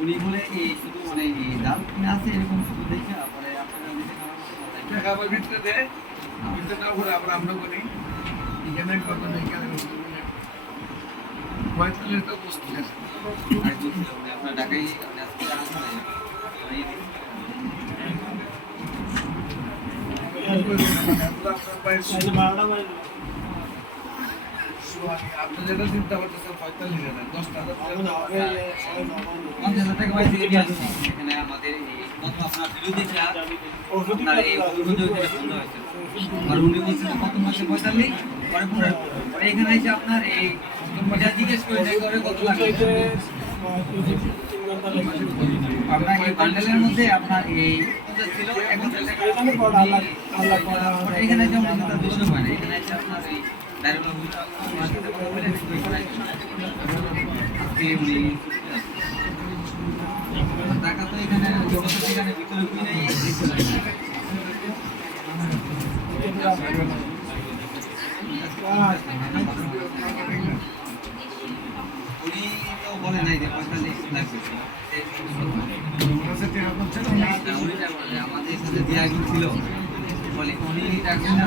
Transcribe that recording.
উনি বলে এই শুধু মানে এই ডাল কিনে আছে এরকম শুধু দেখে পরে আপনারা খাবার ভিতরে দেয় ভিতরটা করে আমরা করি এখানে কত এখানে পঁয়তাল্লিশ তো বসতে আছে আপনার ঢাকায় আপনি যেটা চিন্তা করতেছেন 45 হাজার 10 টাকা বাইরে থেকে নিয়ে আসছি এখানে আমাদের এই প্রথম আপনার বিরোধী আপনার এই বন্ধ হয়েছে আর উনি বলছেন প্রথম মাসে 45 পরে 15 পরে এখানে এসে আপনার এই এটা জিজ্ঞেস করে দেয় করে কত লাগবে আপনার এই বান্ডেলের মধ্যে আপনার এই ছিল এখন এখানে যেমন আপনার দুশো হয় না এখানে এসে আপনার এই টাকা তো এখানে এখানে ভিতরে উনি তো বলে নাই যে 45 লাগবে আমাদের সাথে যে একজন ছিল বলে উনি টাকা না